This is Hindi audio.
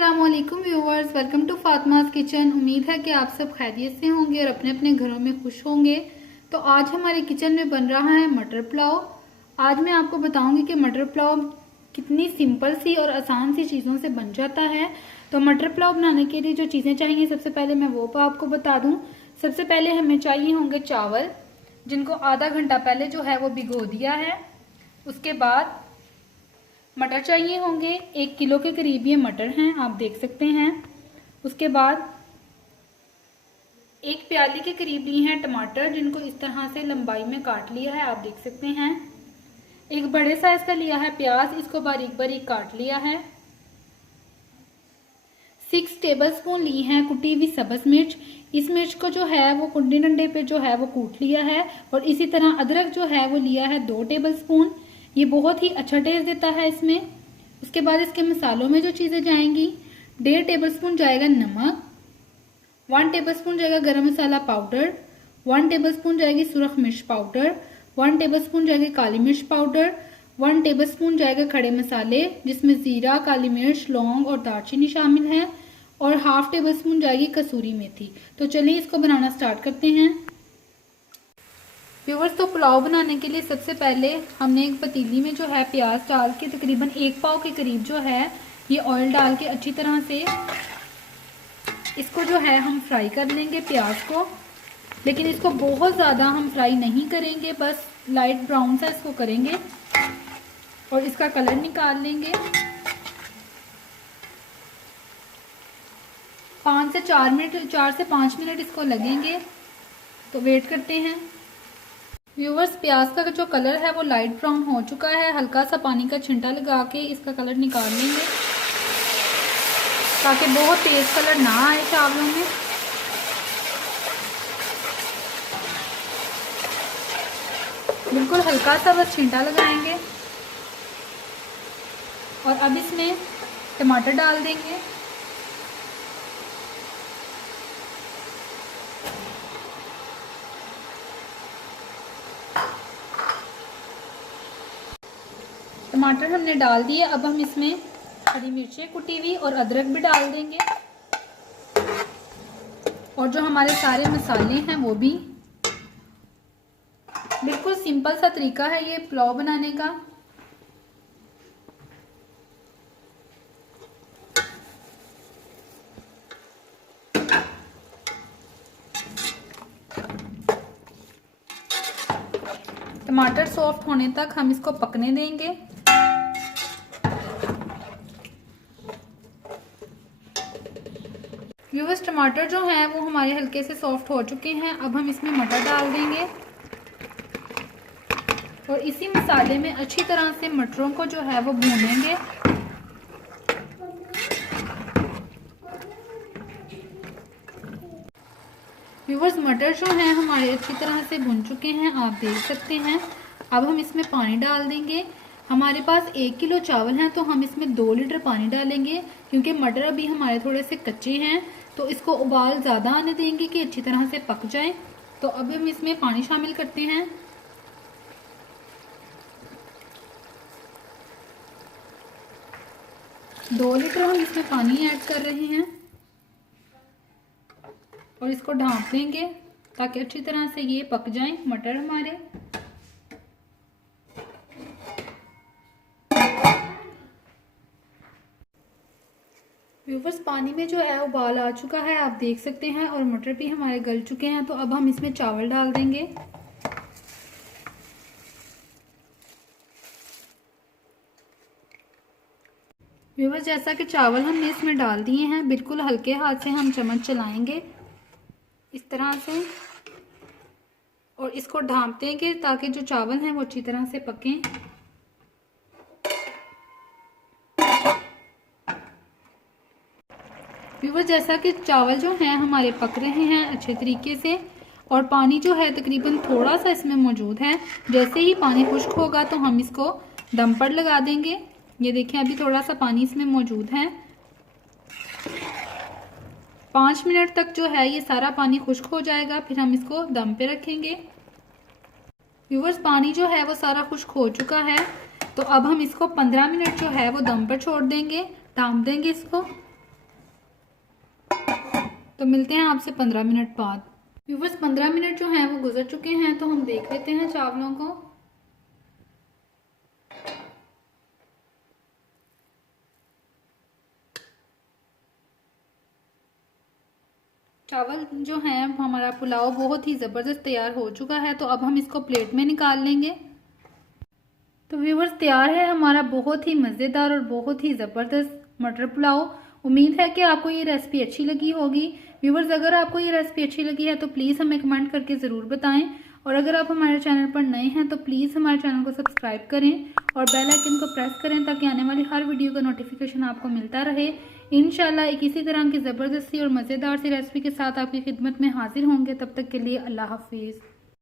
अस्सलामुअलैकुम viewers, welcome to Fatima's kitchen. उम्मीद है कि आप सब खैरियत से होंगे और अपने अपने घरों में खुश होंगे। तो आज हमारे किचन में बन रहा है मटर पुलाव। आज मैं आपको बताऊंगी कि मटर पुलाव कितनी सिंपल सी और आसान सी चीज़ों से बन जाता है। तो मटर पुलाव बनाने के लिए जो चीज़ें चाहिए सबसे पहले मैं वो आपको बता दूँ। सबसे पहले हमें चाहिए होंगे चावल, जिनको आधा घंटा पहले जो है वो भिगो दिया है। उसके बाद मटर चाहिए होंगे, 1 किलो के करीब ये मटर हैं, आप देख सकते हैं। उसके बाद 1 प्याली के करीब लिए हैं टमाटर, जिनको इस तरह से लंबाई में काट लिया है, आप देख सकते हैं। एक बड़े साइज का लिया है प्याज, इसको बारीक बारीक काट लिया है। 6 टेबलस्पून ली हैं कुटी हुई सब्ज मिर्च। इस मिर्च को जो है वो कुंडे डंडे पे जो है वो कूट लिया है। और इसी तरह अदरक जो है वो लिया है 2 टेबलस्पून। ये बहुत ही अच्छा टेस्ट देता है इसमें। उसके बाद इसके मसालों में जो चीज़ें जाएंगी, 1.5 टेबलस्पून जाएगा नमक, 1 टेबलस्पून जाएगा गरम मसाला पाउडर, 1 टेबलस्पून जाएगी सुरख मिर्च पाउडर, 1 टेबलस्पून जाएगी काली मिर्च पाउडर, 1 टेबलस्पून जाएगा खड़े मसाले जिसमें जीरा, काली मिर्च, लौंग और दालचीनी शामिल है, और 1/2 टेबलस्पून जाएगी कसूरी मेथी। तो चलिए इसको बनाना स्टार्ट करते हैं व्यूवर्स। तो पुलाव बनाने के लिए सबसे पहले हमने एक पतीली में जो है प्याज डाल के तकरीबन 1 पाव के करीब जो है ये ऑयल डाल के अच्छी तरह से इसको जो है हम फ्राई कर लेंगे प्याज को। लेकिन इसको बहुत ज़्यादा हम फ्राई नहीं करेंगे, बस लाइट ब्राउन सा इसको करेंगे और इसका कलर निकाल लेंगे। 4 से 5 मिनट इसको लगेंगे, तो वेट करते हैं व्यूवर्स। प्याज का जो कलर है वो लाइट ब्राउन हो चुका है। हल्का सा पानी का छिंटा लगा के इसका कलर निकाल लेंगे ताकि बहुत तेज कलर ना आए चावलों में। बिल्कुल हल्का सा बस छिंटा लगाएंगे और अब इसमें टमाटर डाल देंगे। टमाटर हमने डाल दिए। अब हम इसमें हरी मिर्चें कुटी हुई और अदरक भी डाल देंगे, और जो हमारे सारे मसाले हैं वो भी। बिल्कुल सिंपल सा तरीका है ये पुलाव बनाने का। टमाटर सॉफ्ट होने तक हम इसको पकने देंगे। व्यूअर्स, टमाटर जो हैं वो हमारे हल्के से सॉफ्ट हो चुके हैं। अब हम इसमें मटर डाल देंगे और इसी मसाले में अच्छी तरह से मटरों को जो है वो भूनेंगे। व्यूअर्स, मटर जो हैं हमारे अच्छी तरह से भुन चुके हैं, आप देख सकते हैं। अब हम इसमें पानी डाल देंगे। हमारे पास 1 किलो चावल हैं तो हम इसमें 2 लीटर पानी डालेंगे, क्योंकि मटर अभी हमारे थोड़े से कच्चे हैं, तो इसको उबाल ज़्यादा आने देंगे कि अच्छी तरह से पक जाए। तो अब हम इसमें पानी शामिल करते हैं। दो लीटर हम इसमें पानी ऐड कर रहे हैं और इसको ढाँप देंगे ताकि अच्छी तरह से ये पक जाएं मटर हमारे। व्यूवर्स, पानी में जो है उबाल आ चुका है, आप देख सकते हैं, और मटर भी हमारे गल चुके हैं। तो अब हम इसमें चावल डाल देंगे। व्यूवर्स, जैसा कि चावल हमने इसमें डाल दिए हैं, बिल्कुल हल्के हाथ से हम चम्मच चलाएंगे इस तरह से, और इसको ढाँप देंगे ताकि जो चावल हैं वो अच्छी तरह से पकें। व्यूअर्स, जैसा कि चावल जो हैं हमारे पक रहे हैं अच्छे तरीके से, और पानी जो है तकरीबन थोड़ा सा इसमें मौजूद है। जैसे ही पानी खुश्क होगा तो हम इसको दम पर लगा देंगे। ये देखें, अभी थोड़ा सा पानी इसमें मौजूद है। 5 मिनट तक जो है ये सारा पानी खुश्क हो जाएगा, फिर हम इसको दम पे रखेंगे। व्यूअर्स, पानी जो है वो सारा खुश्क हो चुका है, तो अब हम इसको 15 मिनट जो है वो दम पर छोड़ देंगे, ढाँप देंगे इसको। तो मिलते हैं आपसे 15 मिनट बाद। व्यूवर्स 15 मिनट जो हैं वो गुजर चुके हैं, तो हम देख लेते हैं चावलों को। चावल जो है हमारा पुलाव बहुत ही ज़बरदस्त तैयार हो चुका है, तो अब हम इसको प्लेट में निकाल लेंगे। तो व्यूवर्स तैयार है हमारा बहुत ही मज़ेदार और बहुत ही ज़बरदस्त मटर पुलाव। उम्मीद है कि आपको ये रेसिपी अच्छी लगी होगी। व्यूवर्स अगर आपको ये रेसिपी अच्छी लगी है तो प्लीज़ हमें कमेंट करके ज़रूर बताएं, और अगर आप हमारे चैनल पर नए हैं तो प्लीज़ हमारे चैनल को सब्सक्राइब करें और बेल आइकन को प्रेस करें, ताकि आने वाली हर वीडियो का नोटिफिकेशन आपको मिलता रहे। इंशाल्लाह एक इसी तरह की ज़बरदस्ती और मज़ेदार सी रेसिपी के साथ आपकी खिदमत में हाजिर होंगे। तब तक के लिए अल्लाह हाफिज़।